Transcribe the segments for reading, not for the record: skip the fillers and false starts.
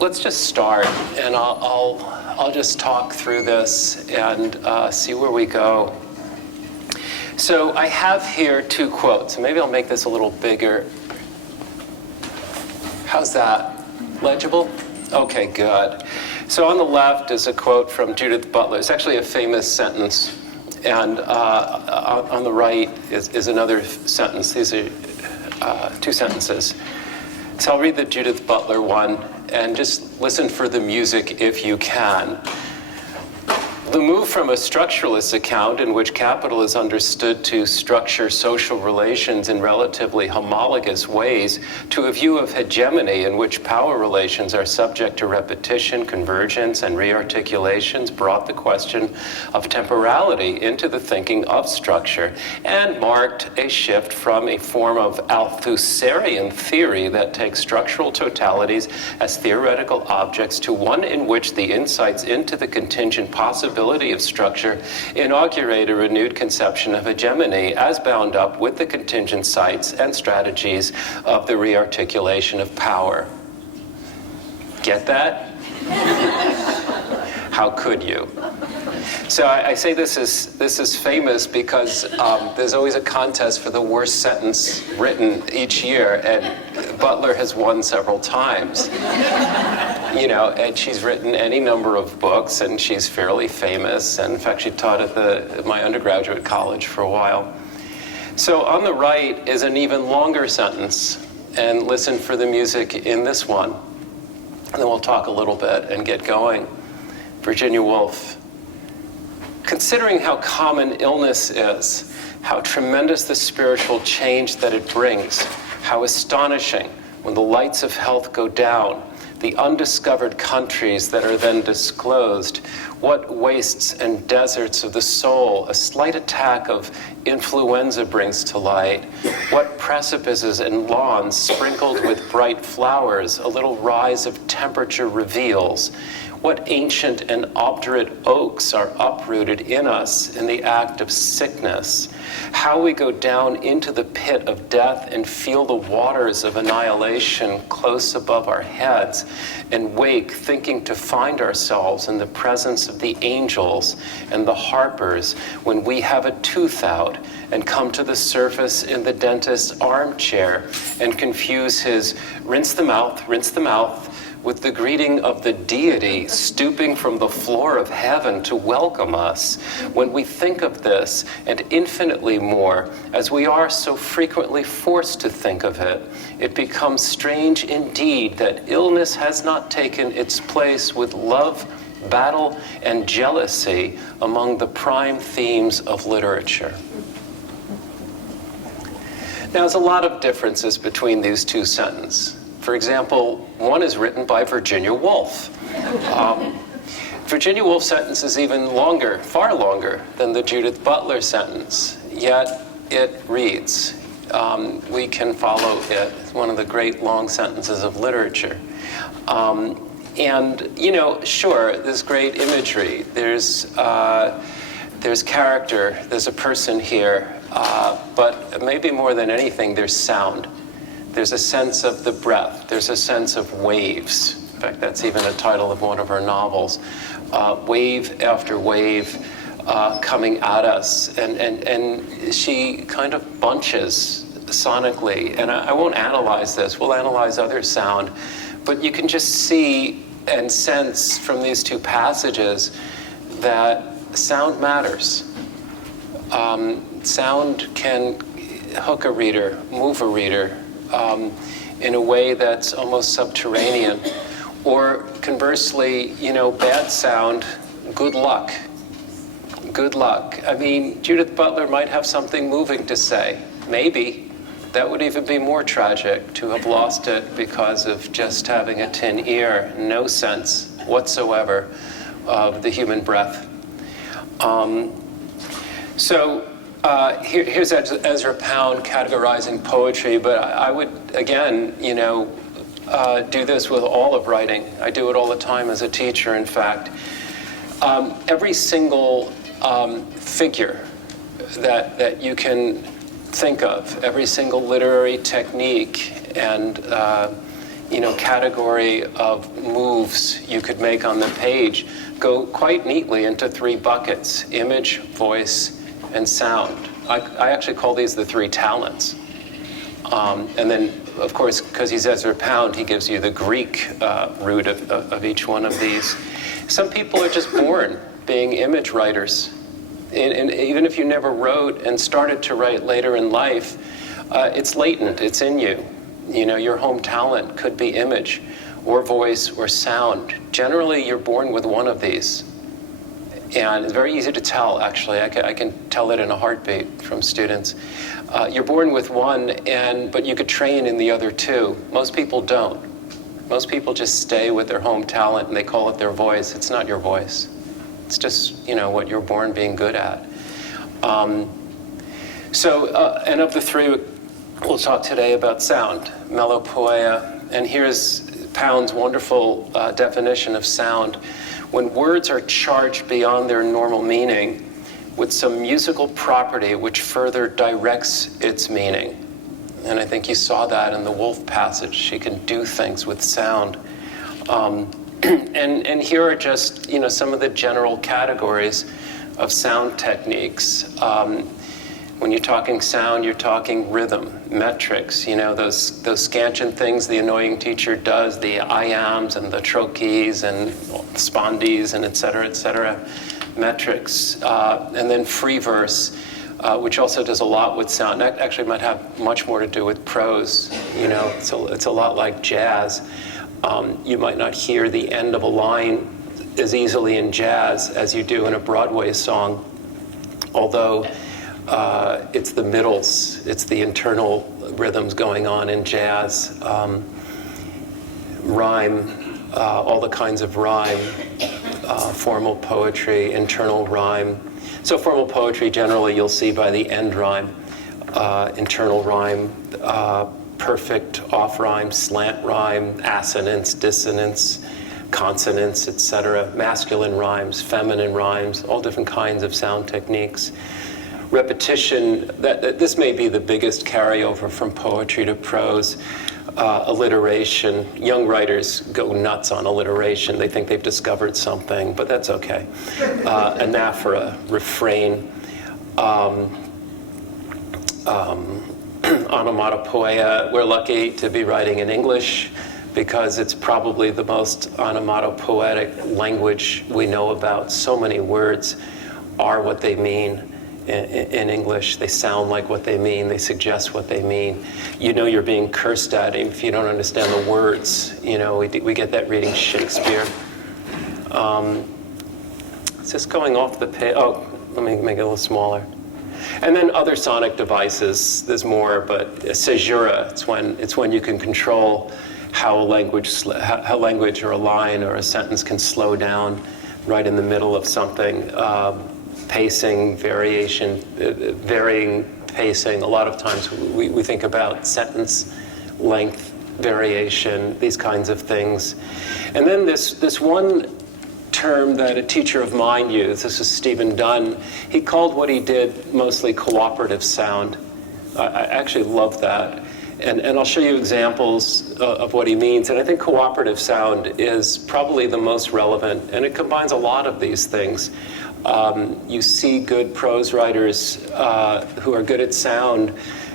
Let's just start, and I'll just talk through this and see where we go. So I have here two quotes. Maybe I'll make this a little bigger. How's that? Legible? Okay, good. So on the left is a quote from Judith Butler. It's actually a famous sentence. And on the right is another sentence. These are two sentences. So I'll read the Judith Butler one, and just listen for the music if you can. The move from a structuralist account in which capital is understood to structure social relations in relatively homologous ways to a view of hegemony in which power relations are subject to repetition, convergence, and rearticulations brought the question of temporality into the thinking of structure and marked a shift from a form of Althusserian theory that takes structural totalities as theoretical objects to one in which the insights into the contingent possibility of structure inaugurate a renewed conception of hegemony as bound up with the contingent sites and strategies of the rearticulation of power. Get that? How could you? So I say this is famous because there's always a contest for the worst sentence written each year, and Butler has won several times. You know, and she's written any number of books, and she's fairly famous. And in fact, she taught at my undergraduate college for a while. So on the right is an even longer sentence, and listen for the music in this one. And then we'll talk a little bit and get going. Virginia Woolf. Considering how common illness is, how tremendous the spiritual change that it brings, how astonishing when the lights of health go down, the undiscovered countries that are then disclosed, what wastes and deserts of the soul a slight attack of influenza brings to light, what precipices and lawns sprinkled with bright flowers a little rise of temperature reveals, what ancient and obdurate oaks are uprooted in us in the act of sickness, how we go down into the pit of death and feel the waters of annihilation close above our heads, and wake thinking to find ourselves in the presence of the angels and the harpers when we have a tooth out and come to the surface in the dentist's armchair and confuse his rinse the mouth, with the greeting of the deity stooping from the floor of heaven to welcome us. When we think of this, and infinitely more, as we are so frequently forced to think of it, it becomes strange indeed that illness has not taken its place with love, battle, and jealousy among the prime themes of literature. Now, there's a lot of differences between these two sentences. For example, one is written by Virginia Woolf. Virginia Woolf's sentence is even longer, far longer than the Judith Butler sentence, yet it reads. We can follow it. It's one of the great long sentences of literature. And, you know, sure, there's great imagery. There's character, there's a person here, but maybe more than anything, there's sound. There's a sense of the breath. There's a sense of waves. In fact, that's even a title of one of her novels. Wave after wave coming at us. And she kind of bunches sonically. And I won't analyze this. We'll analyze other sound. But you can just see and sense from these two passages that sound matters. Sound can hook a reader, move a reader, in a way that's almost subterranean. Or conversely, you know, bad sound, good luck. Good luck. I mean, Judith Butler might have something moving to say. Maybe. That would even be more tragic, to have lost it because of just having a tin ear, no sense whatsoever of the human breath. Here's Ezra Pound categorizing poetry, but I would, again, you know, do this with all of writing. I do it all the time as a teacher, in fact. Every single figure that you can think of, every single literary technique and category of moves you could make on the page go quite neatly into three buckets: image, voice, and sound. I actually call these the three talents. And then, of course, because he's Ezra Pound, he gives you the Greek root of each one of these. Some people are just born being image writers. And even if you never wrote and started to write later in life, it's latent, it's in you. Your home talent could be image or voice or sound. Generally, you're born with one of these. And it's very easy to tell, actually. I can tell it in a heartbeat from students. You're born with one, but you could train in the other two. Most people don't. Most people just stay with their home talent and they call it their voice. It's not your voice. It's just, what you're born being good at. And of the three, we'll talk today about sound, melopoeia. And here's Pound's wonderful definition of sound. When words are charged beyond their normal meaning with some musical property which further directs its meaning. And I think you saw that in the Wolf passage. She can do things with sound. And here are just, some of the general categories of sound techniques. When you're talking sound, you're talking rhythm, metrics, those scansion things the annoying teacher does, the iambs and the trochees and spondees and et cetera, metrics. And then free verse, which also does a lot with sound. That actually might have much more to do with prose. It's a lot like jazz. You might not hear the end of a line as easily in jazz as you do in a Broadway song, although it's the middles, it's the internal rhythms going on in jazz. Rhyme, all the kinds of rhyme, formal poetry, internal rhyme. So formal poetry, generally, you'll see by the end rhyme, internal rhyme, perfect off rhyme, slant rhyme, assonance, dissonance, consonants, etc. Masculine rhymes, feminine rhymes, all different kinds of sound techniques. Repetition, this may be the biggest carryover from poetry to prose. Alliteration. Young writers go nuts on alliteration. They think they've discovered something, but that's okay. Anaphora, refrain, onomatopoeia. We're lucky to be writing in English because it's probably the most onomatopoetic language we know about. So many words are what they mean in English. They sound like what they mean. They suggest what they mean. You're being cursed at if you don't understand the words. We get that reading Shakespeare. It's just going off the page. Oh, let me make it a little smaller. And then other sonic devices. There's more, but caesura. It's when you can control how language or a line or a sentence can slow down right in the middle of something. Pacing, variation, varying pacing. A lot of times we think about sentence length, variation, these kinds of things. And then this one term that a teacher of mine used, this is Stephen Dunn, he called what he did mostly cooperative sound. I actually love that. And I'll show you examples of what he means. And I think cooperative sound is probably the most relevant, and it combines a lot of these things. You see good prose writers who are good at sound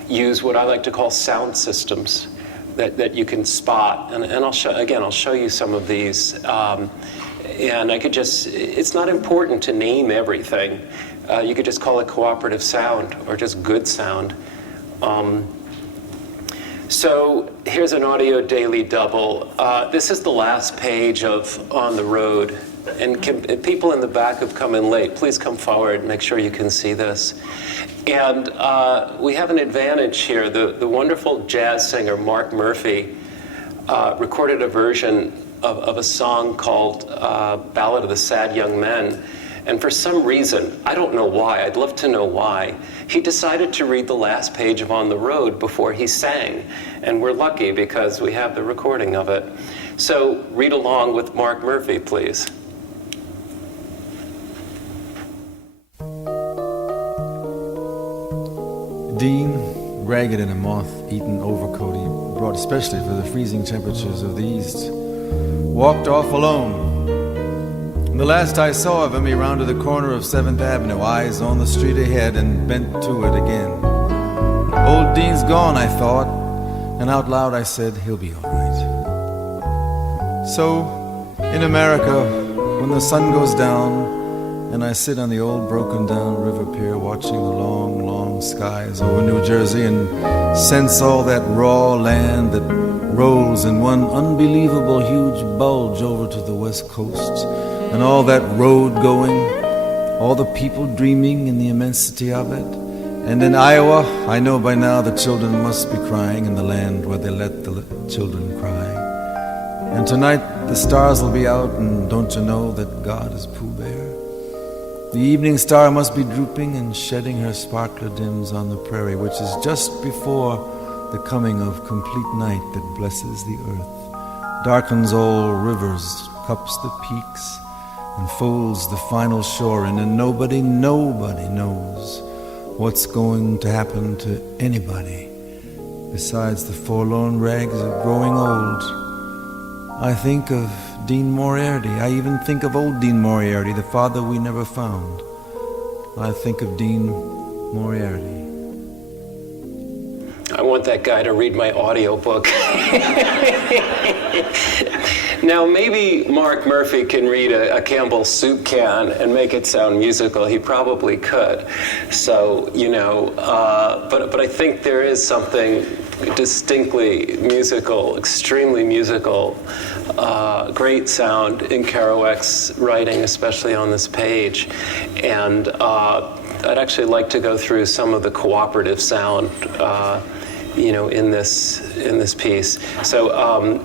use what I like to call sound systems that you can spot. And I'll show you some of these. And I could it's not important to name everything. You could just call it cooperative sound or just good sound. So here's an audio daily double. This is the last page of On the Road. And people in the back have come in late. Please come forward and make sure you can see this. And we have an advantage here. The wonderful jazz singer Mark Murphy recorded a version of a song called Ballad of the Sad Young Men. And for some reason, I don't know why, I'd love to know why, he decided to read the last page of On the Road before he sang. And we're lucky because we have the recording of it. So read along with Mark Murphy, please. Dean ragged in a moth-eaten overcoat he brought especially for the freezing temperatures of the east, walked off alone. And the last I saw of him, he rounded the corner of 7th Avenue, eyes on the street ahead, and bent to it again. Old Dean's gone, I thought, and out loud I said, he'll be all right. So, in America, when the sun goes down, and I sit on the old broken-down river pier watching the long, long skies over New Jersey and sense all that raw land that rolls in one unbelievable huge bulge over to the west coast, and all that road going, all the people dreaming in the immensity of it. And in Iowa, I know by now the children must be crying in the land where they let the children cry. And tonight the stars will be out, and don't you know that God is Pooh Bear? The evening star must be drooping and shedding her sparkler dims on the prairie, which is just before the coming of complete night that blesses the earth, darkens all rivers, cups the peaks, and folds the final shore in, and nobody knows what's going to happen to anybody besides the forlorn rags of growing old. I think of Dean Moriarty. I even think of old Dean Moriarty, the father we never found. I think of Dean Moriarty. I want that guy to read my audiobook. Now, maybe Mark Murphy can read a Campbell's soup can and make it sound musical. He probably could. So, but I think there is something distinctly musical, extremely musical, great sound in Kerouac's writing, especially on this page. And I'd actually like to go through some of the cooperative sound, in this piece. So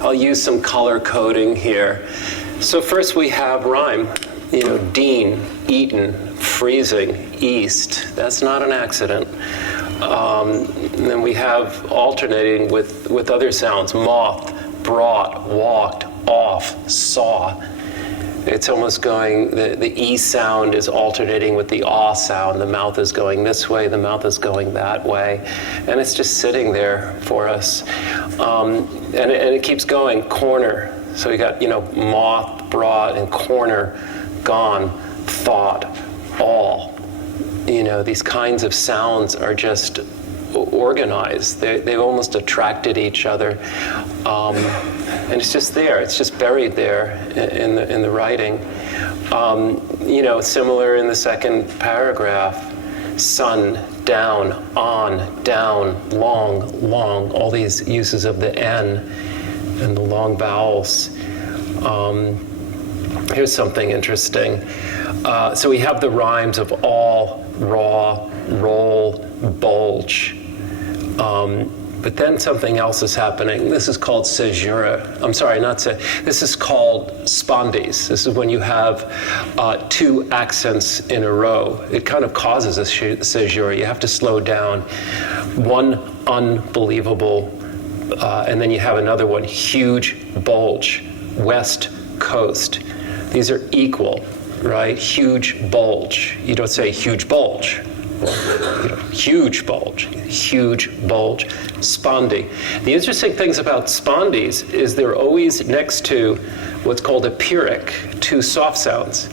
I'll use some color coding here. So first we have rhyme. Dean, eaten, freezing, east. That's not an accident. And then we have alternating with other sounds. Moth, brought, walked, off, saw. It's almost going, the E sound is alternating with the aw sound. The mouth is going this way, the mouth is going that way. And it's just sitting there for us. And it keeps going, corner. So we got, moth, brought, and corner, gone, thought, all. These kinds of sounds are just organized. They've almost attracted each other. And it's just there. It's just buried there in the writing. Similar in the second paragraph. Sun, down, on, down, long, long. All these uses of the N and the long vowels. Here's something interesting. So we have the rhymes of all, raw, roll, bulge. But then something else is happening. This is called caesura. This is called spondies. This is when you have two accents in a row. It kind of causes a caesura. You have to slow down. One unbelievable, and then you have another one, huge bulge, west coast. These are equal, right? Huge bulge. You don't say huge bulge. Huge bulge, spondy. The interesting things about spondies is they're always next to what's called a pyrrhic, two soft sounds.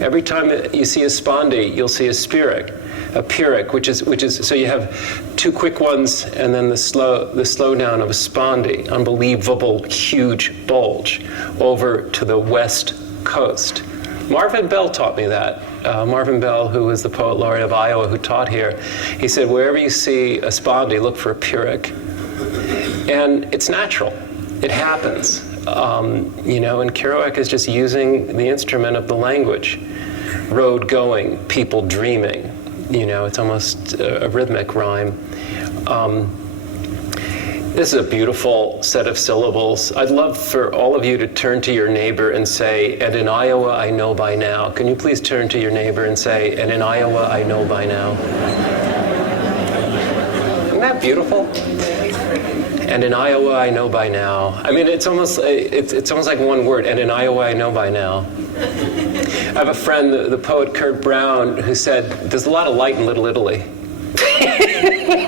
Every time you see a spondy, you'll see a pyrrhic, which is so you have two quick ones and then the slow down of a spondy, unbelievable huge bulge over to the west coast. Marvin Bell taught me that. Marvin Bell, who was the poet laureate of Iowa, who taught here, he said, wherever you see a spondy, look for a pyrrhic. And it's natural. It happens. And Kerouac is just using the instrument of the language. Road going, people dreaming. It's almost a rhythmic rhyme. This is a beautiful set of syllables. I'd love for all of you to turn to your neighbor and say, and in Iowa I know by now. Can you please turn to your neighbor and say, and in Iowa I know by now? Isn't that beautiful? And in Iowa I know by now. I mean, it's almost like one word, and in Iowa I know by now. I have a friend, the poet Kurt Brown, who said, there's a lot of light in Little Italy.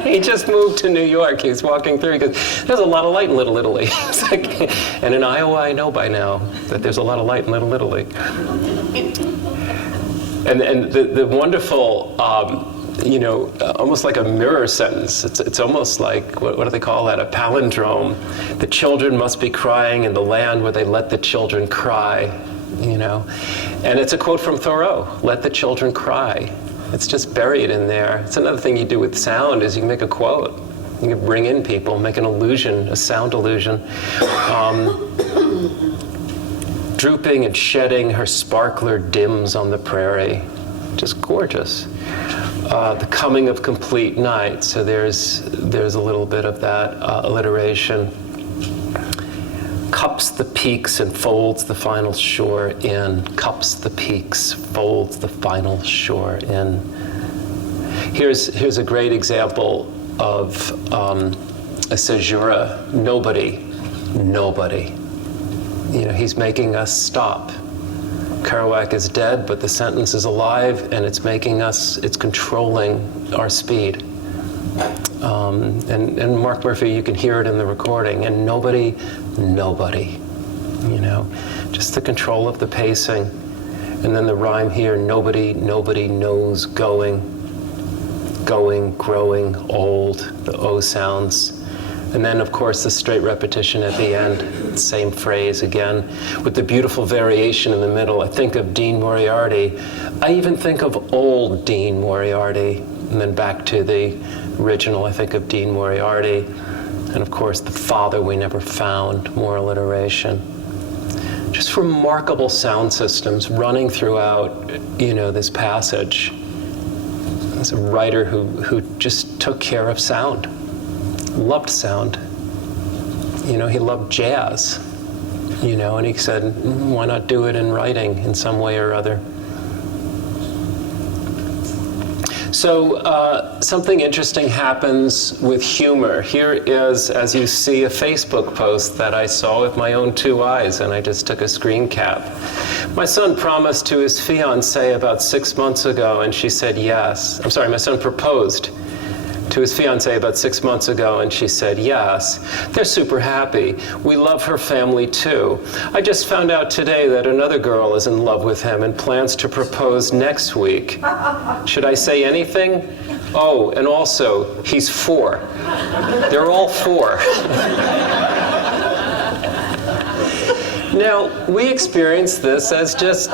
He just moved to New York. He's walking through. He goes, "There's a lot of light in Little Italy." It's like, and in Iowa, I know by now that there's a lot of light in Little Italy. And the wonderful, almost like a mirror sentence. It's almost like, what do they call that? A palindrome. The children must be crying in the land where they let the children cry, And it's a quote from Thoreau, "Let the children cry." It's just buried in there. It's another thing you do with sound is you can make a quote. You can bring in people, make an illusion, a sound illusion. Drooping and shedding, her sparkler dims on the prairie. Just gorgeous. The coming of complete night. So there's a little bit of that alliteration. Cups the peaks and folds the final shore in. Cups the peaks, folds the final shore in. Here's a great example of a caesura. Nobody. He's making us stop. Kerouac is dead, but the sentence is alive, and it's controlling our speed. And Mark Murphy, you can hear it in the recording, and nobody, just the control of the pacing. And then the rhyme here, nobody knows going, growing, old, the O sounds. And then, of course, the straight repetition at the end, same phrase again, with the beautiful variation in the middle. I think of Dean Moriarty. I even think of old Dean Moriarty. And then back to the original, I think of Dean Moriarty. And of course, the father we never found, more alliteration. Just remarkable sound systems running throughout, this passage. As a writer who just took care of sound. Loved sound. He loved jazz. And he said, why not do it in writing in some way or other? So something interesting happens with humor. Here is, as you see, a Facebook post that I saw with my own 2 eyes, and I just took a screen cap. My son promised to his fiancée about 6 months ago, and she said yes. I'm sorry, my son proposed to his fiancée about 6 months ago, and she said yes. They're super happy. We love her family too. I just found out today that another girl is in love with him and plans to propose next week. Should I say anything? Oh, and also, he's 4. They're all 4. Now, we experience this as just,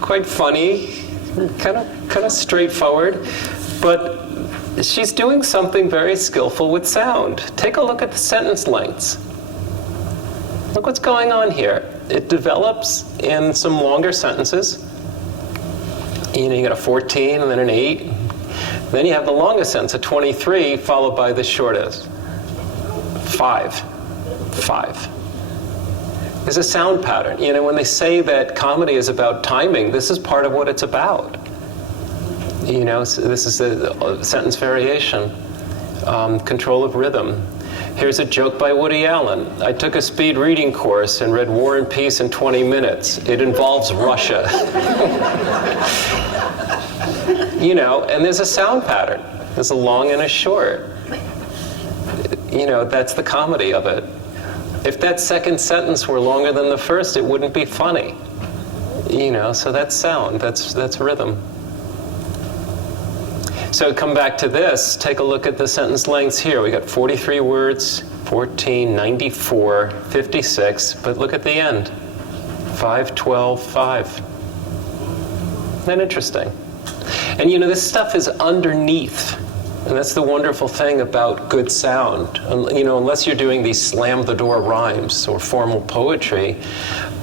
quite funny, kind of straightforward, but she's doing something very skillful with sound. Take a look at the sentence lengths. Look what's going on here. It develops in some longer sentences. You got a 14 and then an 8. Then you have the longest sentence, a 23, followed by the shortest. 5. There's a sound pattern. When they say that comedy is about timing, this is part of what it's about. So this is a sentence variation, control of rhythm. Here's a joke by Woody Allen. I took a speed reading course and read War and Peace in 20 minutes. It involves Russia. And there's a sound pattern. There's a long and a short. That's the comedy of it. If that second sentence were longer than the first, it wouldn't be funny. So that's sound, that's rhythm. So come back to this, take a look at the sentence lengths here. We got 43 words, 14, 94, 56, but look at the end. 5, 12, 5. Isn't that interesting? And this stuff is underneath. And that's the wonderful thing about good sound. Unless you're doing these slam the door rhymes or formal poetry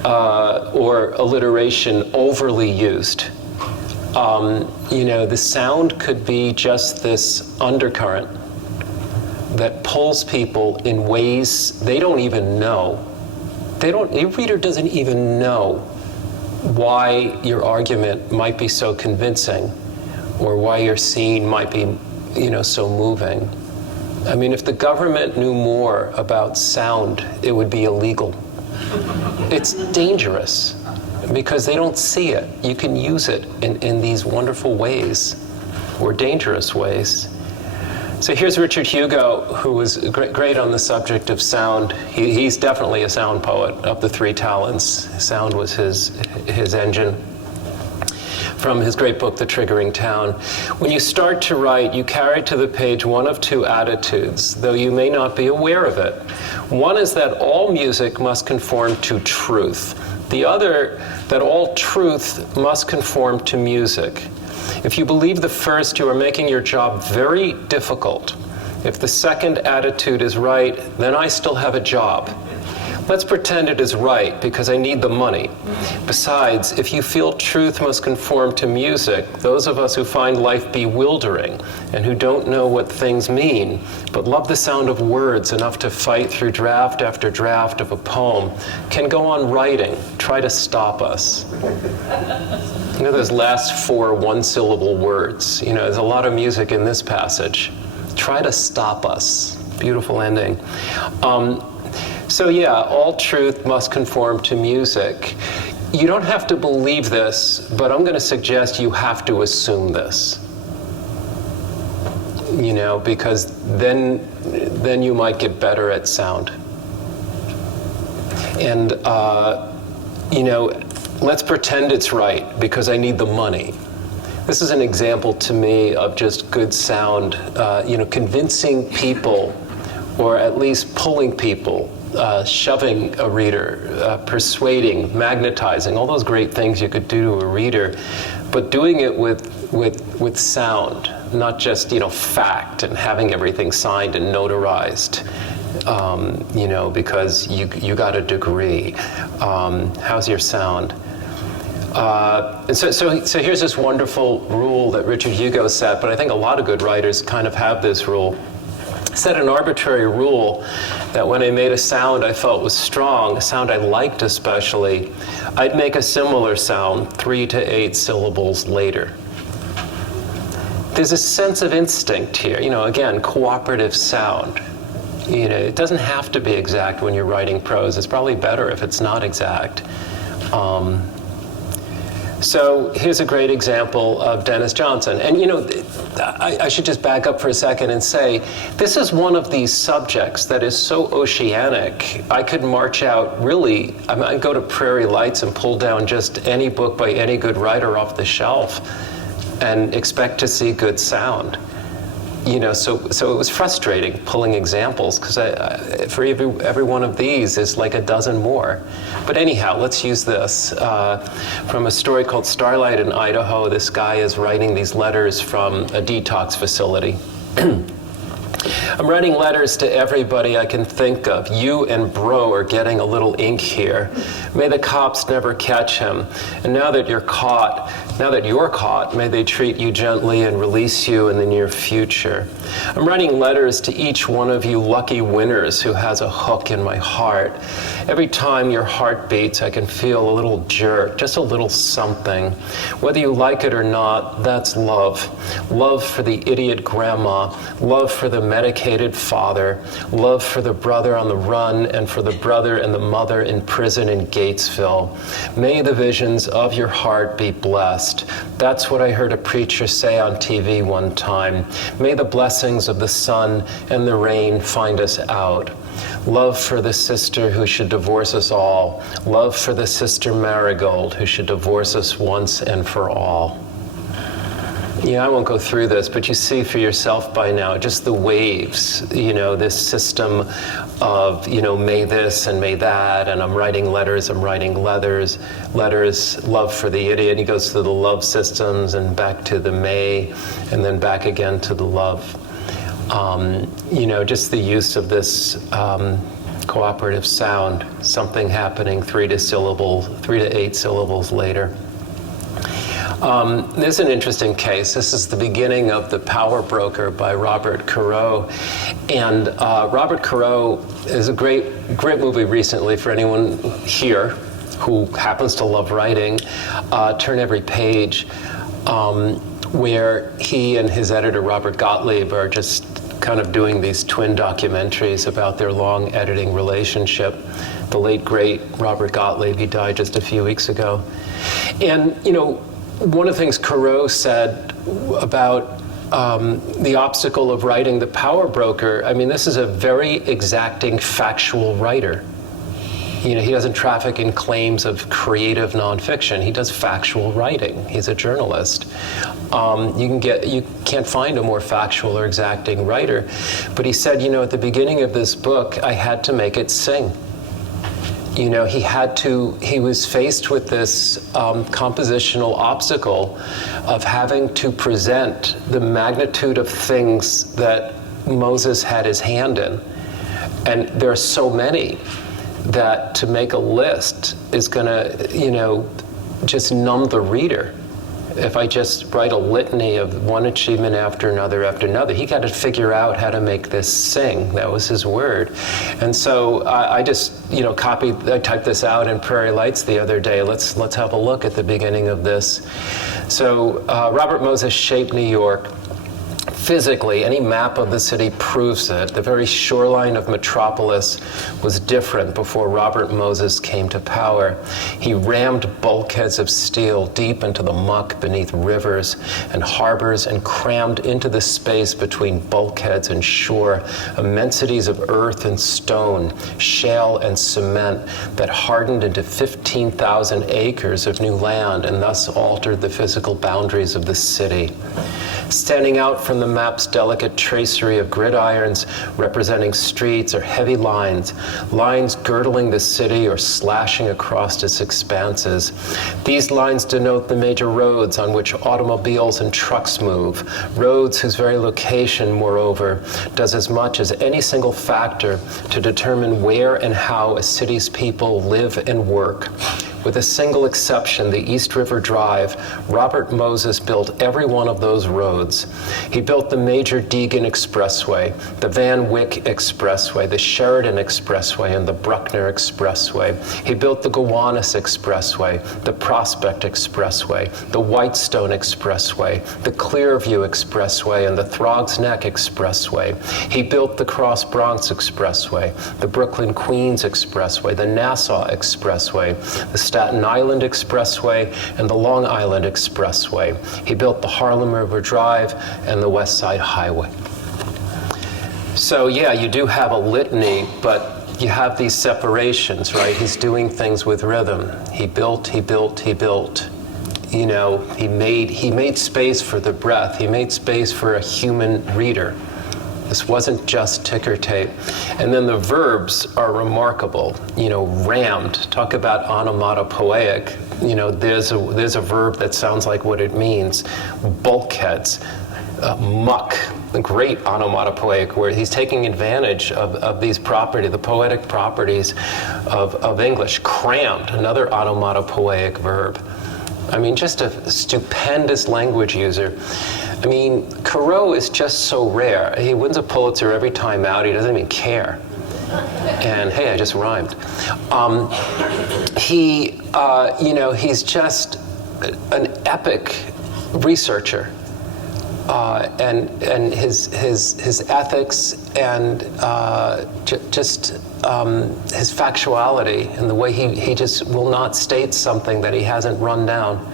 or alliteration overly used. The sound could be just this undercurrent that pulls people in ways they don't even know. Your reader doesn't even know why your argument might be so convincing or why your scene might be, so moving. I mean, if the government knew more about sound, it would be illegal. It's dangerous. Because they don't see it. You can use it in these wonderful ways, or dangerous ways. So here's Richard Hugo, who was great on the subject of sound. He's definitely a sound poet of the three talents. Sound was his engine. From his great book, The Triggering Town. When you start to write, you carry to the page one of two attitudes, though you may not be aware of it. One is that all music must conform to truth. The other, that all truth must conform to music. If you believe the first, you are making your job very difficult. If the second attitude is right, then I still have a job. Let's pretend it is right, because I need the money. Besides, if you feel truth must conform to music, those of us who find life bewildering and who don't know what things mean, but love the sound of words enough to fight through draft after draft of a poem, can go on writing. Try to stop us. You know those last 4 one-syllable words? You know, there's a lot of music in this passage. Try to stop us. Beautiful ending. So yeah, all truth must conform to music. You don't have to believe this, but I'm going to suggest you have to assume this. You know, because then you might get better at sound. And, you know, let's pretend it's right, because I need the money. This is an example to me of just good sound, you know, convincing people, or at least pulling people, shoving a reader, persuading, magnetizing, all those great things you could do to a reader, but doing it with sound, not just, you know, fact and having everything signed and notarized, you know, because you got a degree. How's your sound? And so here's this wonderful rule that Richard Hugo set, but I think a lot of good writers kind of have this rule. Set an arbitrary rule that when I made a sound I felt was strong, a sound I liked especially, I'd make a similar sound 3 to 8 syllables later. There's a sense of instinct here, you know, again, cooperative sound. You know, it doesn't have to be exact when you're writing prose. It's probably better if it's not exact. So here's a great example of Dennis Johnson. And you know, I should just back up for a second and say, this is one of these subjects that is so oceanic. I could march out really, I might go to Prairie Lights and pull down just any book by any good writer off the shelf and expect to see good sound. You know, so it was frustrating pulling examples, because for every one of these is like a dozen more. But anyhow, let's use this. From a story called Starlight in Idaho, this guy is writing these letters from a detox facility. I'm writing letters to everybody I can think of. You and Bro are getting a little ink here. May the cops never catch him. And now that you're caught, may they treat you gently and release you in the near future. I'm writing letters to each one of you lucky winners who has a hook in my heart. Every time your heart beats, I can feel a little jerk, just a little something. Whether you like it or not, that's love. Love for the idiot grandma, love for the medicated father, love for the brother on the run, and for the brother and the mother in prison in Gatesville. May the visions of your heart be blessed. That's what I heard a preacher say on TV one time. May the blessings of the sun and the rain find us out. Love for the sister who should divorce us all. Love for the sister Marigold who should divorce us once and for all. Yeah, I won't go through this, but you see for yourself by now just the waves, you know, this system of, you know, may this and may that, and I'm writing letters, love for the idiot. He goes through the love systems and back to the may, and then back again to the love. You know, just the use of this cooperative sound, something happening 3 to 8 syllables later. There's an interesting case. This is the beginning of The Power Broker by Robert Caro. And Robert Caro is a great movie recently for anyone here who happens to love writing. Turn Every Page, where he and his editor, Robert Gottlieb, are just kind of doing these twin documentaries about their long editing relationship. The late, great Robert Gottlieb, he died just a few weeks ago. And, you know, one of the things Caro said about the obstacle of writing The Power Broker, I mean, this is a very exacting factual writer. You know, he doesn't traffic in claims of creative nonfiction. He does factual writing. He's a journalist. You can't find a more factual or exacting writer. But he said, you know, at the beginning of this book, I had to make it sing. You know, he was faced with this compositional obstacle of having to present the magnitude of things that Moses had his hand in. And there are so many that to make a list is going to, you know, just numb the reader. If I just write a litany of one achievement after another, he got to figure out how to make this sing. That was his word. And so I just, you know, I typed this out in Prairie Lights the other day. Let's have a look at the beginning of this. So Robert Moses shaped New York. Physically, any map of the city proves it. The very shoreline of Metropolis was different before Robert Moses came to power. He rammed bulkheads of steel deep into the muck beneath rivers and harbors and crammed into the space between bulkheads and shore immensities of earth and stone, shale and cement that hardened into 15,000 acres of new land and thus altered the physical boundaries of the city. Standing out from the map's delicate tracery of gridirons representing streets are heavy lines girdling the city or slashing across its expanses. These lines denote the major roads on which automobiles and trucks move, roads whose very location, moreover, does as much as any single factor to determine where and how a city's people live and work. With a single exception, the East River Drive, Robert Moses built every one of those roads. He built the Major Deegan Expressway, the Van Wyck Expressway, the Sheridan Expressway, and the Bruckner Expressway. He built the Gowanus Expressway, the Prospect Expressway, the Whitestone Expressway, the Clearview Expressway, and the Throgs Neck Expressway. He built the Cross Bronx Expressway, the Brooklyn Queens Expressway, the Nassau Expressway, the Staten Island Expressway, and the Long Island Expressway. He built the Harlem River Drive and the West Side Highway. So yeah, you do have a litany, but you have these separations, right? He's doing things with rhythm. He built. You know, he made space for the breath. He made space for a human reader. This wasn't just ticker tape. And then the verbs are remarkable. You know, rammed, talk about onomatopoeic. You know, there's a verb that sounds like what it means. Bulkheads, muck, a great onomatopoeic word. He's taking advantage of these the poetic properties of English. Crammed, another onomatopoeic verb. I mean, just a stupendous language user. I mean, Thoreau is just so rare. He wins a Pulitzer every time out. He doesn't even care. And hey, I just rhymed. You know, he's just an epic researcher. And his ethics and just his factuality and the way he just will not state something that he hasn't run down.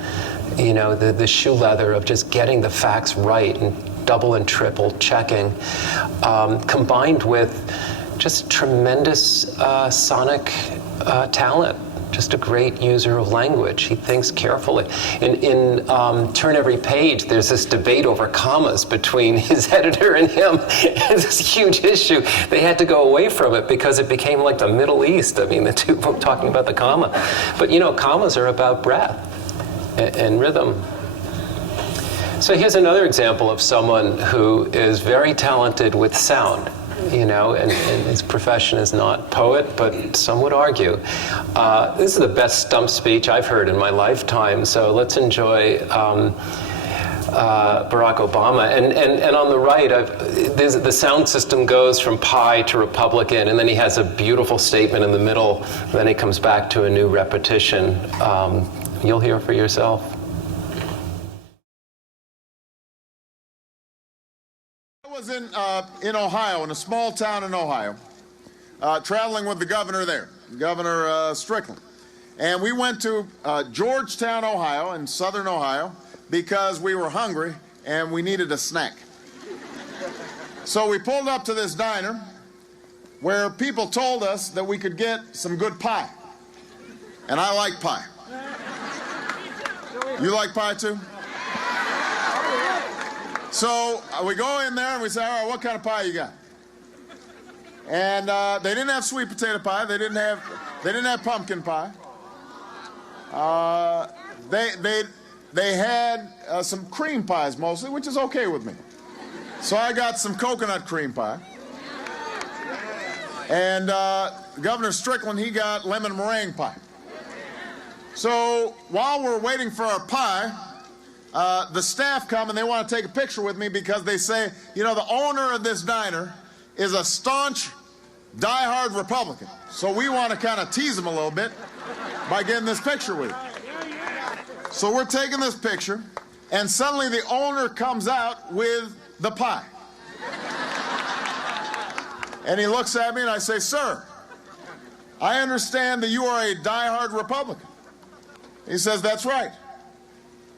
You know, the shoe leather of just getting the facts right and double and triple checking, combined with just tremendous sonic talent. Just a great user of language. He thinks carefully. In Turn Every Page, there's this debate over commas between his editor and him. It's this huge issue. They had to go away from it because it became like the Middle East. I mean, the two were talking about the comma. But you know, commas are about breath and rhythm. So here's another example of someone who is very talented with sound. You know, and his profession is not poet, but some would argue. This is the best stump speech I've heard in my lifetime, so let's enjoy Barack Obama. And on the right, the sound system goes from pie to Republican, and then he has a beautiful statement in the middle, then he comes back to a new repetition. You'll hear for yourself. I was in Ohio, in a small town in Ohio, traveling with the governor there, Governor Strickland. And we went to Georgetown, Ohio, in southern Ohio, because we were hungry and we needed a snack. So we pulled up to this diner where people told us that we could get some good pie. And I like pie. You like pie too? So we go in there and we say, all right, what kind of pie you got? And they didn't have sweet potato pie. They didn't have pumpkin pie. They had some cream pies mostly, which is okay with me. So I got some coconut cream pie. And Governor Strickland, he got lemon meringue pie. So while we're waiting for our pie, the staff come and they want to take a picture with me because they say, you know, the owner of this diner is a staunch, diehard Republican. So we want to kind of tease him a little bit by getting this picture with him. So we're taking this picture, and suddenly the owner comes out with the pie. And he looks at me and I say, sir, I understand that you are a diehard Republican. He says, that's right.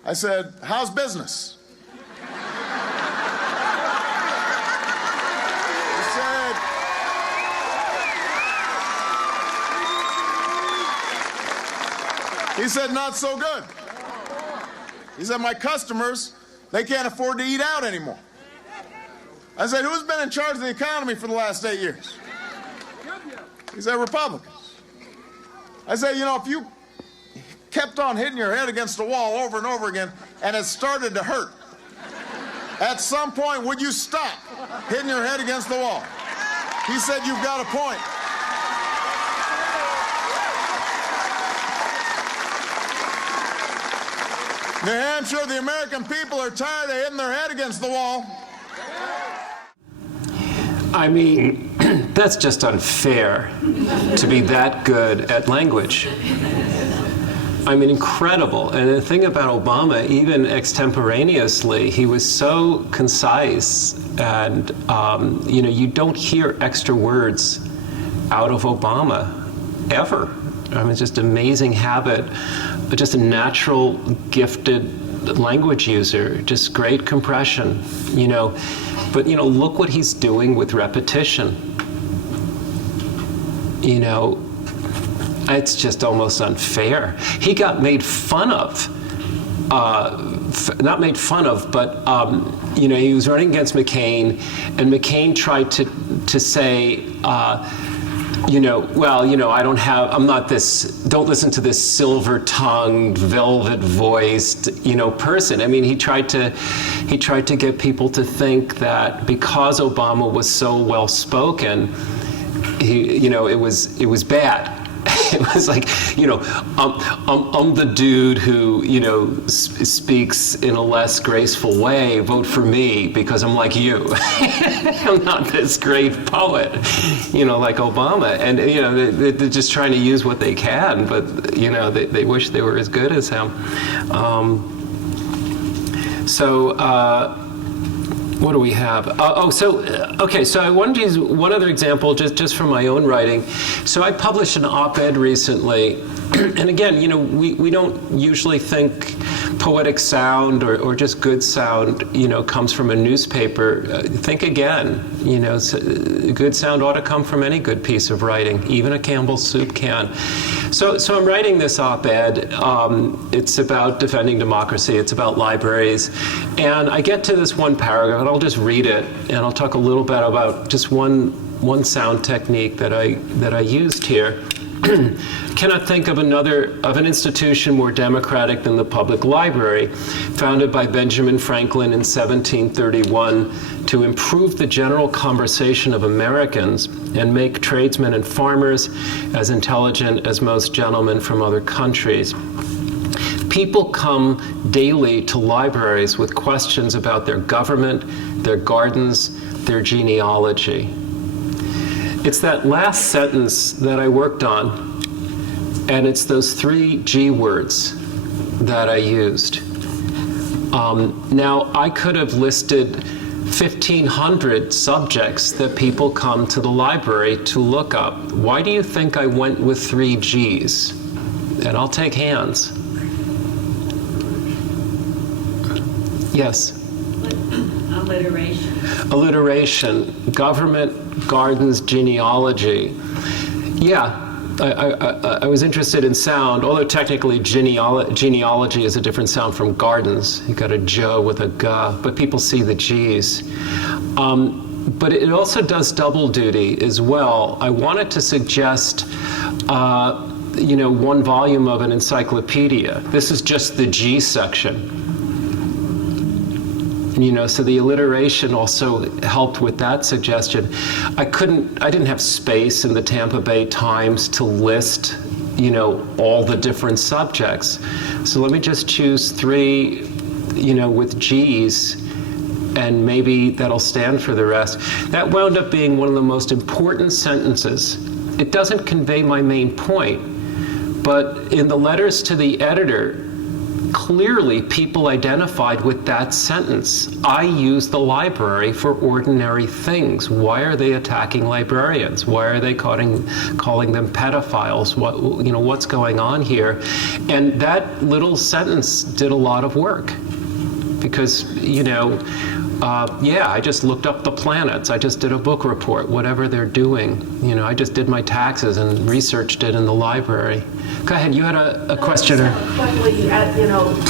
I said, how's business? He said, not so good. He said, my customers, they can't afford to eat out anymore. I said, who's been in charge of the economy for the last 8 years? He said, Republicans. I said, you know, if you kept on hitting your head against the wall over and over again and it started to hurt, at some point, would you stop hitting your head against the wall? He said, you've got a point. New Hampshire, the American people are tired of hitting their head against the wall. I mean, that's just unfair to be that good at language. I mean, incredible. And the thing about Obama, even extemporaneously, he was so concise, and you know, you don't hear extra words out of Obama ever. I mean, it's just an amazing habit, but just a natural, gifted language user, just great compression, you know. But, you know, look what he's doing with repetition. You know, it's just almost unfair. He got made fun of, not made fun of, but, you know, he was running against McCain, and McCain tried to say, you know, well, you know, I'm not this, don't listen to this silver-tongued, velvet-voiced, you know, person. I mean, he tried to get people to think that because Obama was so well-spoken, you know, it was bad. It was like, you know, I'm the dude who, you know, speaks in a less graceful way. Vote for me because I'm like you. I'm not this great poet, you know, like Obama. And, you know, they're just trying to use what they can, but, you know, they wish they were as good as him. What do we have? Okay, so I wanted to use one other example just from my own writing. So I published an op-ed recently, and again, you know, we don't usually think poetic sound or just good sound, you know, comes from a newspaper. Think again, you know, good sound ought to come from any good piece of writing, even a Campbell's soup can. So I'm writing this op-ed. It's about defending democracy. It's about libraries. And I get to this one paragraph, and I'll just read it, and I'll talk a little bit about just one sound technique that I used here. Cannot think of an institution more democratic than the public library, founded by Benjamin Franklin in 1731 to improve the general conversation of Americans and make tradesmen and farmers as intelligent as most gentlemen from other countries. People come daily to libraries with questions about their government, their gardens, their genealogy. It's that last sentence that I worked on, and it's those 3 G words that I used. Now, I could have listed 1,500 subjects that people come to the library to look up. Why do you think I went with 3 Gs? And I'll take hands. But Alliteration. Alliteration, government, gardens, genealogy. Yeah, I was interested in sound, although technically genealogy is a different sound from gardens. You got a Joe with a G, but people see the G's. But it also does double duty as well. I wanted to suggest, one volume of an encyclopedia. This is just the G section. So the alliteration also helped with that suggestion. I didn't have space in the Tampa Bay Times to list, all the different subjects. So let me just choose 3, with G's, and maybe that'll stand for the rest. That wound up being one of the most important sentences. It doesn't convey my main point, but in the letters to the editor, clearly people identified with that sentence. I use the library for ordinary things. Why are they attacking librarians? Why are they calling them pedophiles? What's going on here? And that little sentence did a lot of work. Because, I just looked up the planets. I just did a book report, whatever they're doing. I just did my taxes and researched it in the library. Go ahead, you had a question.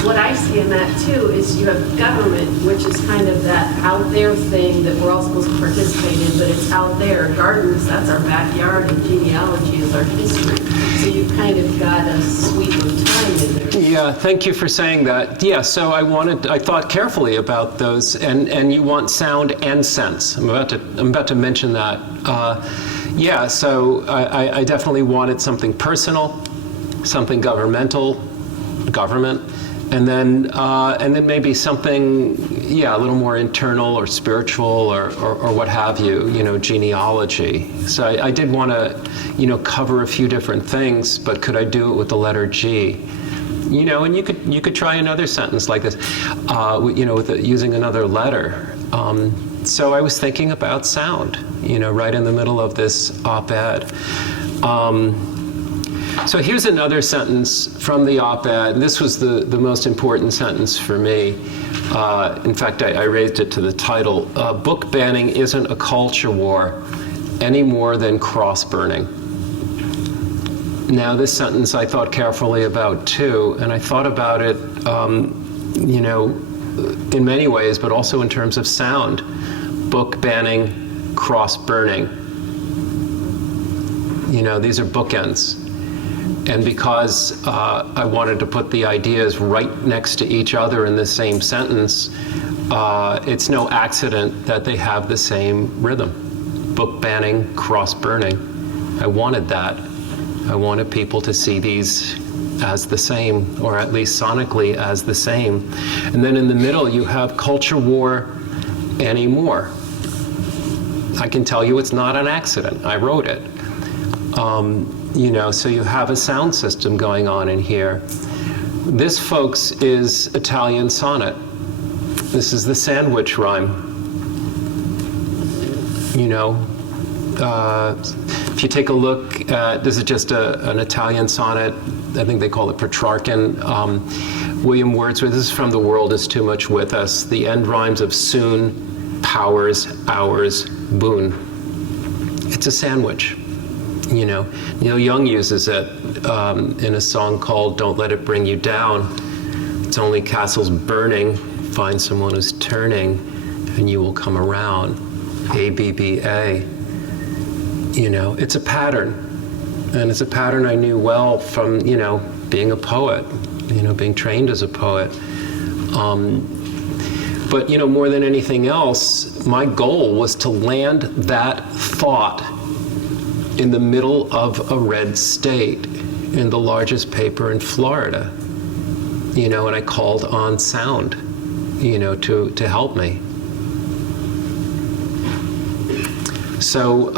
What I see in that too is you have government, which is kind of that out there thing that we're all supposed to participate in, but it's out there. Gardens, that's our backyard, and genealogy is our history. So you've kind of got a sweep of time in there. Yeah, thank you for saying that. Yeah, so I thought carefully about those, and you want sound and sense. I'm about to mention that. So I definitely wanted something personal, something governmental, government, and then maybe something, a little more internal or spiritual or what have you, genealogy. So I did want to, cover a few different things, but could I do it with the letter G? And you could try another sentence like this, using another letter. So I was thinking about sound, right in the middle of this op-ed. So here's another sentence from the op-ed. This was the most important sentence for me. In fact, I raised it to the title. Book banning isn't a culture war any more than cross burning. Now, this sentence I thought carefully about too, and I thought about it, in many ways, but also in terms of sound. Book banning, cross burning. These are bookends. And because I wanted to put the ideas right next to each other in the same sentence, it's no accident that they have the same rhythm. Book banning, cross burning. I wanted that. I wanted people to see these as the same, or at least sonically as the same. And then in the middle, you have culture war anymore. I can tell you it's not an accident. I wrote it. So you have a sound system going on in here. This, folks, is Italian sonnet. This is the sandwich rhyme. If you take a look at, this is just an Italian sonnet. I think they call it Petrarchan. William Wordsworth, this is from The World Is Too Much With Us. The end rhymes of soon, powers, hours, boon. It's a sandwich. Neil Young uses it in a song called Don't Let It Bring You Down. It's only castles burning, find someone who's turning, and you will come around. A-B-B-A. It's a pattern. And it's a pattern I knew well from, being a poet, being trained as a poet. But, more than anything else, my goal was to land that thought in the middle of a red state, in the largest paper in Florida, and I called on sound, to help me. So,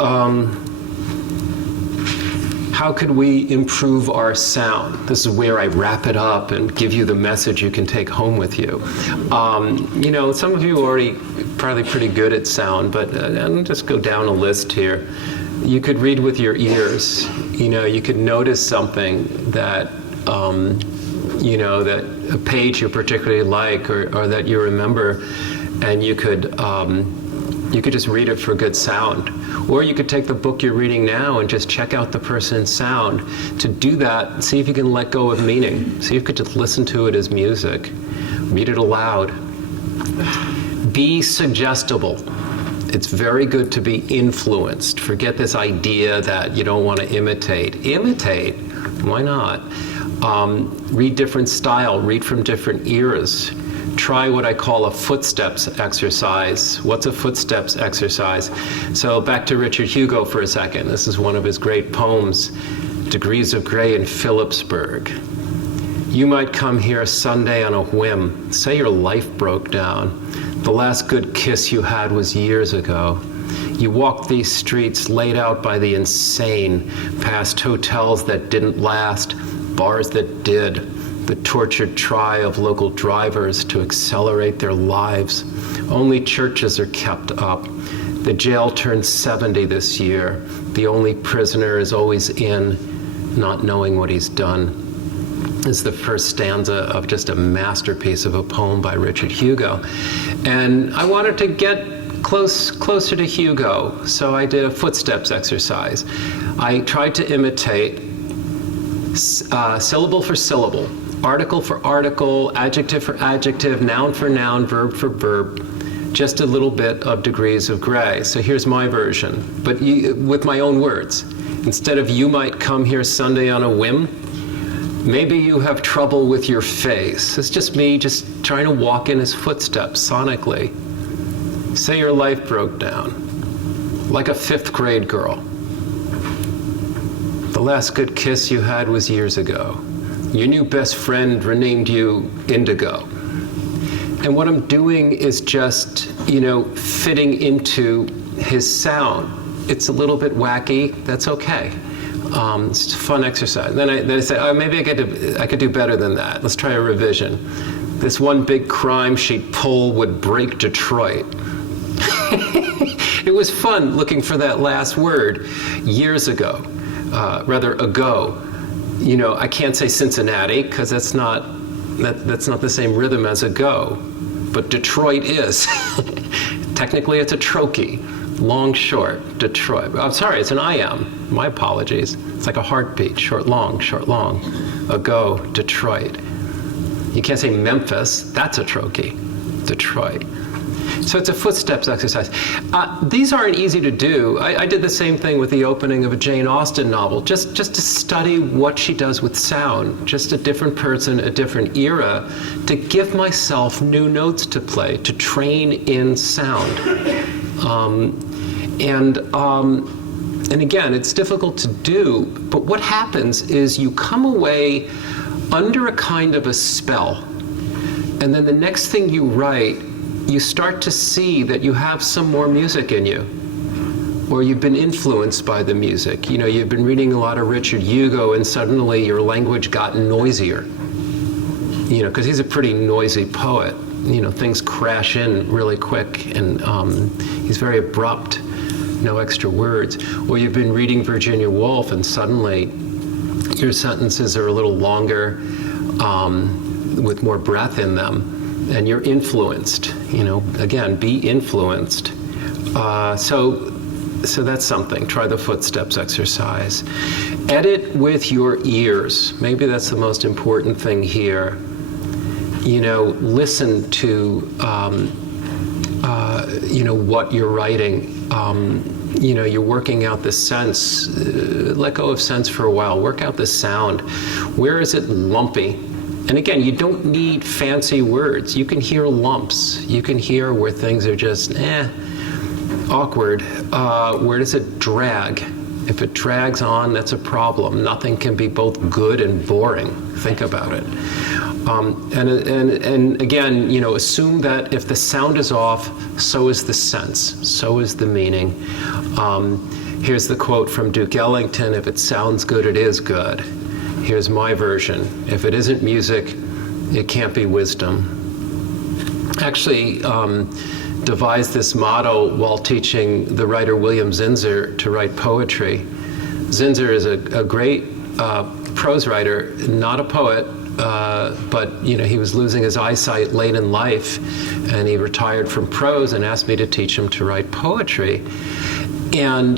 how could we improve our sound? This is where I wrap it up and give you the message you can take home with you. Some of you are already probably pretty good at sound, but I'll just go down a list here. You could read with your ears. You could notice something that, that a page you particularly like or that you remember, and you could just read it for good sound. Or you could take the book you're reading now and just check out the person's sound. To do that, see if you can let go of meaning. See if you could just listen to it as music. Read it aloud. Be suggestible. It's very good to be influenced. Forget this idea that you don't want to imitate. Imitate? Why not? Read different style. Read from different eras. Try what I call a footsteps exercise. What's a footsteps exercise? So back to Richard Hugo for a second. This is one of his great poems, Degrees of Grey in Phillipsburg. You might come here Sunday on a whim. Say your life broke down. The last good kiss you had was years ago. You walked these streets laid out by the insane, past hotels that didn't last, bars that did, the tortured try of local drivers to accelerate their lives. Only churches are kept up. The jail turned 70 this year. The only prisoner is always in, not knowing what he's done. Is the first stanza of just a masterpiece of a poem by Richard Hugo. And I wanted to get closer to Hugo, so I did a footsteps exercise. I tried to imitate syllable for syllable, article for article, adjective for adjective, noun for noun, verb for verb, just a little bit of Degrees of Grey. So here's my version, but with my own words. Instead of you might come here Sunday on a whim, maybe you have trouble with your face. It's just me just trying to walk in his footsteps sonically. Say your life broke down, like a 5th grade girl. The last good kiss you had was years ago. Your new best friend renamed you Indigo. And what I'm doing is just, fitting into his sound. It's a little bit wacky, that's okay. It's a fun exercise. Then I said, oh, maybe I could do better than that. Let's try a revision. This one big crime she'd pull would break Detroit. It was fun looking for that last word years ago, ago. I can't say Cincinnati because that's not the same rhythm as ago, but Detroit is. Technically, it's a trochee. Long, short, Detroit. I'm sorry, it's an IM. My apologies. It's like a heartbeat. Short, long, ago, Detroit. You can't say Memphis. That's a trochee. Detroit. So it's a footsteps exercise. These aren't easy to do. I did the same thing with the opening of a Jane Austen novel, just to study what she does with sound, just a different person, a different era, to give myself new notes to play, to train in sound. And again, it's difficult to do, but what happens is you come away under a kind of a spell, and then the next thing you write, you start to see that you have some more music in you, or you've been influenced by the music. You've been reading a lot of Richard Hugo, and suddenly your language got noisier. Because he's a pretty noisy poet. Things crash in really quick, and he's very abrupt, no extra words. Or you've been reading Virginia Woolf, and suddenly your sentences are a little longer, with more breath in them. And you're influenced, again, be influenced. So that's something. Try the footsteps exercise. Edit with your ears. Maybe that's the most important thing here. Listen to, what you're writing. You're working out the sense. Let go of sense for a while. Work out the sound. Where is it lumpy? And again, you don't need fancy words. You can hear lumps. You can hear where things are just, awkward. Where does it drag? If it drags on, that's a problem. Nothing can be both good and boring. Think about it. And again, assume that if the sound is off, so is the sense, so is the meaning. Here's the quote from Duke Ellington: if it sounds good, it is good. Here's my version: if it isn't music, it can't be wisdom. Actually, devised this motto while teaching the writer William Zinsser to write poetry. Zinsser is a great prose writer, not a poet, but he was losing his eyesight late in life, and he retired from prose and asked me to teach him to write poetry. And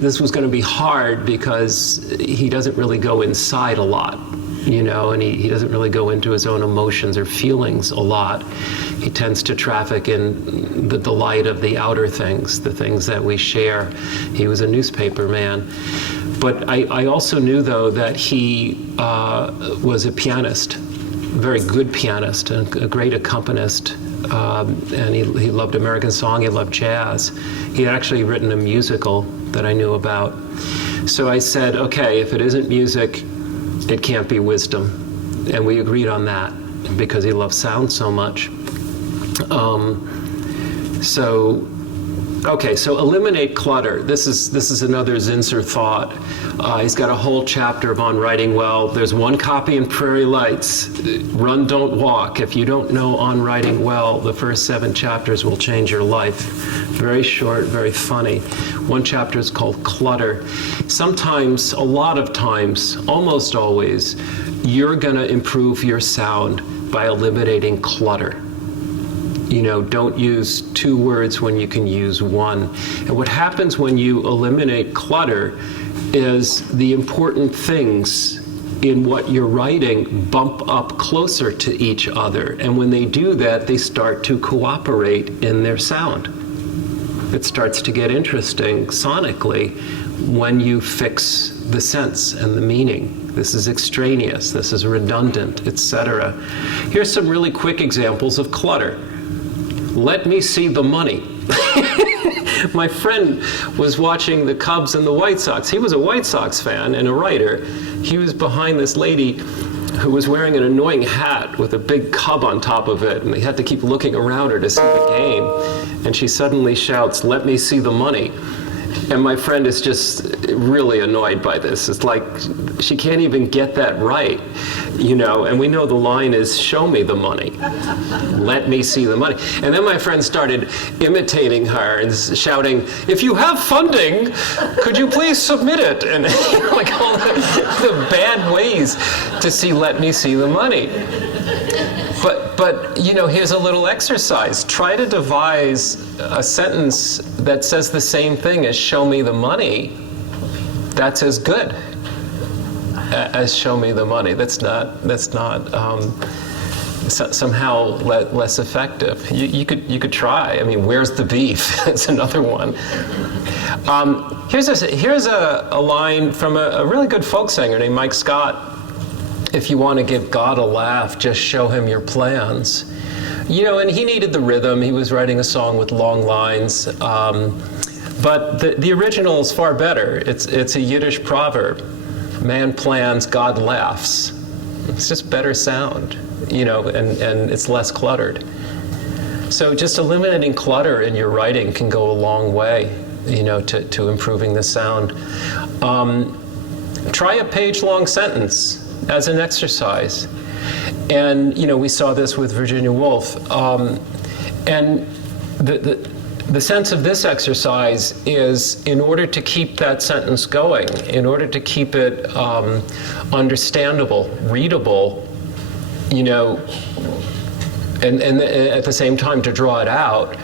this was going to be hard because he doesn't really go inside a lot, and he doesn't really go into his own emotions or feelings a lot. He tends to traffic in the delight of the outer things, the things that we share. He was a newspaper man. But I also knew, though, that he was a pianist, a very good pianist, and a great accompanist. And he loved American song, he loved jazz. He had actually written a musical that I knew about. So I said, okay, if it isn't music, it can't be wisdom. And we agreed on that because he loved sound so much. So eliminate clutter. This is another Zinsser thought. He's got a whole chapter on writing well. There's one copy in Prairie Lights, Run, Don't Walk. If you don't know On Writing Well, the first 7 chapters will change your life. Very short, very funny. One chapter is called Clutter. Sometimes, a lot of times, almost always, you're gonna improve your sound by eliminating clutter. Don't use 2 words when you can use 1. And what happens when you eliminate clutter is the important things in what you're writing bump up closer to each other. And when they do that, they start to cooperate in their sound. It starts to get interesting sonically when you fix the sense and the meaning. This is extraneous, this is redundant, etc. Here's some really quick examples of clutter. Let me see the money. My friend was watching the Cubs and the White Sox. He was a White Sox fan and a writer. He was behind this lady who was wearing an annoying hat with a big cub on top of it, and they had to keep looking around her to see the game. And she suddenly shouts, "Let me see the money." And my friend is just really annoyed by this. It's like she can't even get that right, and we know the line is, "Show me the money. Let me see the money." And then my friend started imitating her and shouting, "If you have funding, could you please submit it?" And like all the bad ways to see "let me see the money." But here's a little exercise. Try to devise a sentence that says the same thing as "show me the money." That's as good as "show me the money." That's not somehow less effective. You could try. I mean, "Where's the beef?" That's another one. Here's a line from a really good folk singer named Mike Scott. "If you want to give God a laugh, just show him your plans." And he needed the rhythm. He was writing a song with long lines. But the original is far better. It's a Yiddish proverb. Man plans, God laughs. It's just better sound, and it's less cluttered. So just eliminating clutter in your writing can go a long way, to improving the sound. Try a page-long sentence as an exercise. And, we saw this with Virginia Woolf. And the sense of this exercise is, in order to keep that sentence going, in order to keep it understandable, readable, and at the same time to draw it out,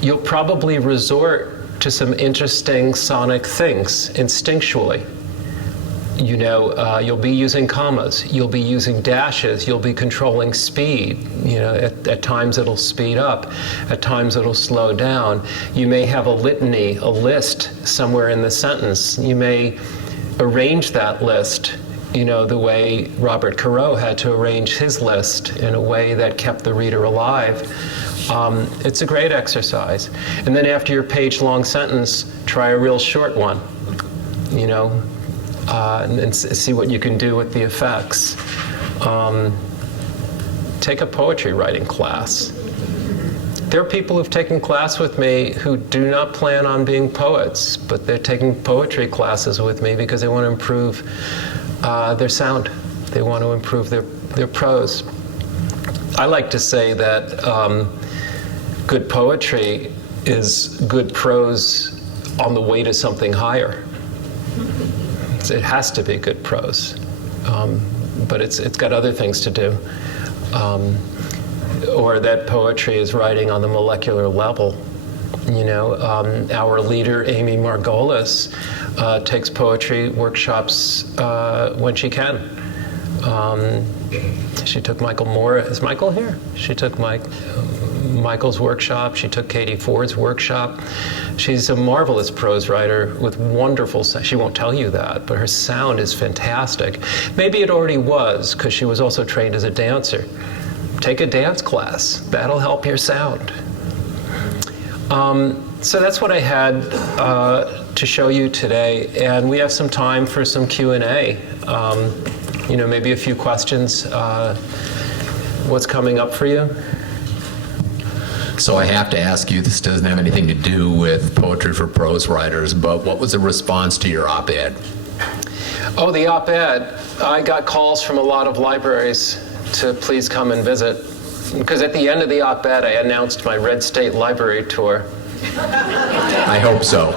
you'll probably resort to some interesting sonic things instinctually. You'll be using commas, you'll be using dashes, you'll be controlling speed. At times it'll speed up, at times it'll slow down. You may have a litany, a list somewhere in the sentence. You may arrange that list, the way Robert Caro had to arrange his list in a way that kept the reader alive. It's a great exercise. And then after your page-long sentence, try a real short one, and see what you can do with the effects. Take a poetry writing class. There are people who've taken class with me who do not plan on being poets, but they're taking poetry classes with me because they want to improve their sound. They want to improve their prose. I like to say that good poetry is good prose on the way to something higher. It has to be good prose. but it's got other things to do. Or that poetry is writing on the molecular level. Our leader, Amy Margolis, takes poetry workshops when she can. She took Michael Moore. Is Michael here? She took Michael's workshop. She took Katie Ford's workshop. She's a marvelous prose writer with wonderful, she won't tell you that, but her sound is fantastic. Maybe it already was, because she was also trained as a dancer. Take a dance class. That'll help your sound. So that's what I had to show you today, and we have some time for some Q&A. Maybe a few questions. What's coming up for you? So I have to ask you, this doesn't have anything to do with poetry for prose writers, but what was the response to your op-ed? Oh, the op-ed. I got calls from a lot of libraries to please come and visit. Because at the end of the op-ed, I announced my Red State Library tour. I hope so.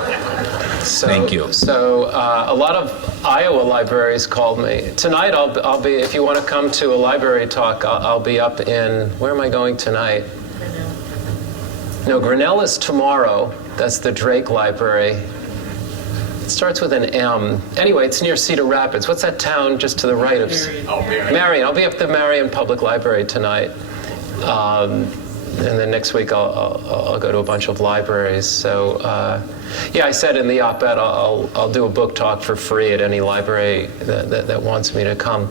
Thank you. So a lot of Iowa libraries called me. Tonight I'll be, if you want to come to a library talk, I'll be up in, where am I going tonight? No, Grinnell is tomorrow. That's the Drake Library. It starts with an M. Anyway, it's near Cedar Rapids. What's that town just to the right of? Marion. Marion. I'll be up at the Marion Public Library tonight. And then next week I'll go to a bunch of libraries. So yeah, I said in the op-ed I'll do a book talk for free at any library that wants me to come.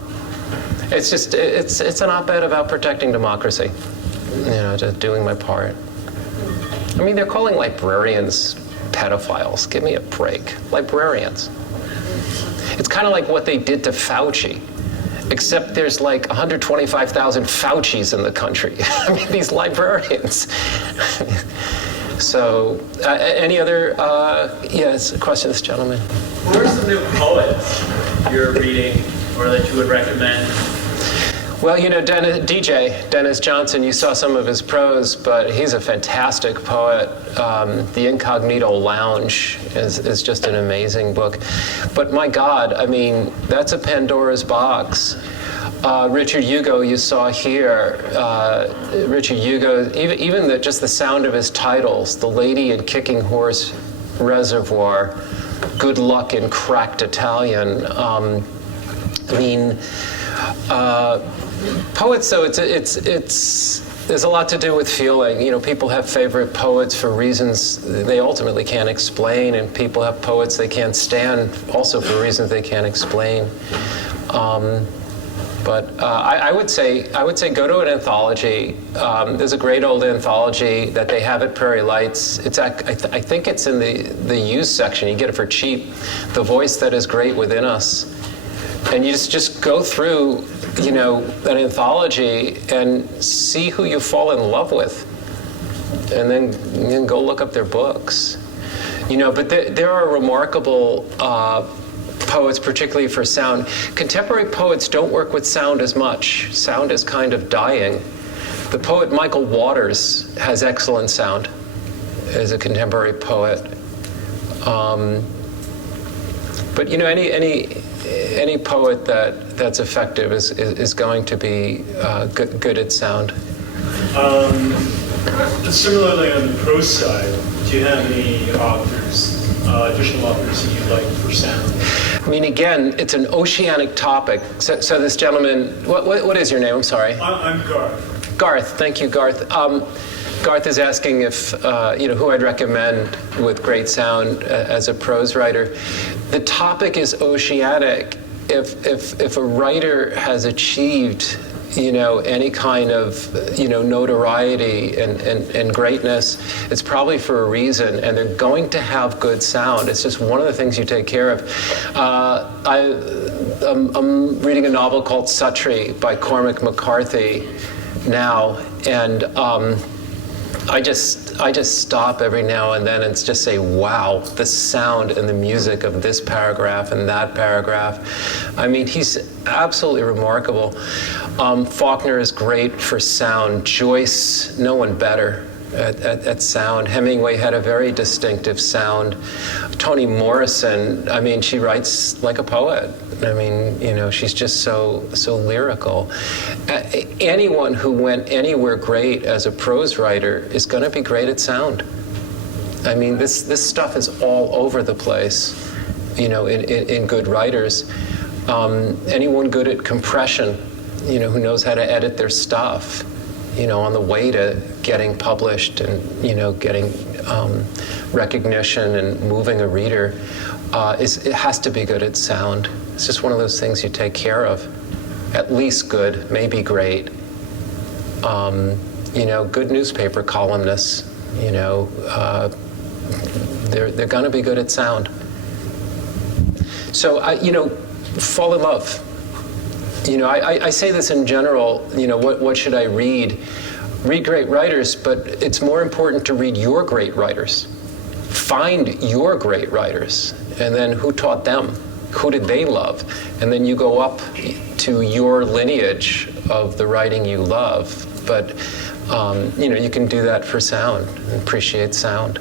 It's just it's an op-ed about protecting democracy. Just doing my part. I mean, they're calling librarians pedophiles. Give me a break. Librarians. It's kind of like what they did to Fauci, except there's like 125,000 Faucis in the country. I mean, these librarians. So, any other yes, questions, gentlemen? Who are some new poets you're reading or that you would recommend? Well, Dennis Johnson, you saw some of his prose, but he's a fantastic poet. The Incognito Lounge is just an amazing book. But my God, I mean, that's a Pandora's box. Richard Hugo, you saw here. Richard Hugo, even just the sound of his titles, The Lady in Kicking Horse Reservoir, Good Luck in Cracked Italian. Poets, though, there's a lot to do with feeling. People have favorite poets for reasons they ultimately can't explain, and people have poets they can't stand also for reasons they can't explain. But I would say go to an anthology. There's a great old anthology that they have at Prairie Lights. I think it's in the used section. You get it for cheap. The Voice That Is Great Within Us. And you just go through, an anthology and see who you fall in love with, and then go look up their books. But there are remarkable poets, particularly for sound. Contemporary poets don't work with sound as much. Sound is kind of dying. The poet Michael Waters has excellent sound as a contemporary poet. But any poet that's effective is going to be good at sound. Similarly, on the prose side, do you have any authors, additional authors that you'd like for sound? I mean, again, it's an oceanic topic. So this gentleman, what is your name? I'm sorry. I'm Garth. Garth, thank you, Garth. Garth is asking if, who I'd recommend with great sound as a prose writer. The topic is oceanic. If a writer has achieved, any kind of, notoriety and greatness, it's probably for a reason, and they're going to have good sound. It's just one of the things you take care of. I'm reading a novel called Suttree by Cormac McCarthy now, and I just stop every now and then and just say, wow, the sound and the music of this paragraph and that paragraph. I mean, he's absolutely remarkable. Faulkner is great for sound. Joyce, no one better at sound. Hemingway had a very distinctive sound. Toni Morrison, I mean, she writes like a poet. I mean, she's just so lyrical. Anyone who went anywhere great as a prose writer is going to be great at sound. I mean, this stuff is all over the place, in good writers. Anyone good at compression, who knows how to edit their stuff, on the way to getting published and, getting recognition and moving a reader, it has to be good at sound. It's just one of those things you take care of. At least good, maybe great. Good newspaper columnists, they're going to be good at sound. So, fall in love. I say this in general, what should I read? Read great writers, but it's more important to read your great writers. Find your great writers, and then who taught them? Who did they love? And then you go up to your lineage of the writing you love. But, you can do that for sound, appreciate sound.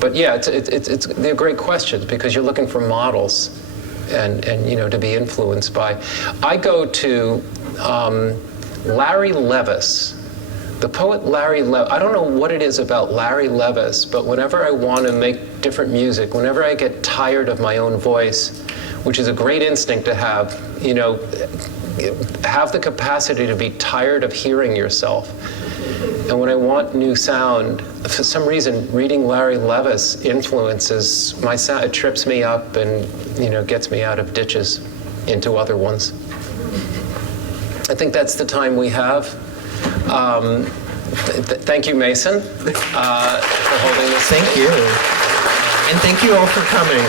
But yeah, they're great questions because you're looking for models and to be influenced by. I go to Larry Levis, the poet Larry Levis. I don't know what it is about Larry Levis, but whenever I want to make different music, whenever I get tired of my own voice, which is a great instinct to have, have the capacity to be tired of hearing yourself. And when I want new sound, for some reason, reading Larry Levis influences my sound. It trips me up and, gets me out of ditches into other ones. I think that's the time we have. Thank you, Mason, for holding this. Thank you. And thank you all for coming.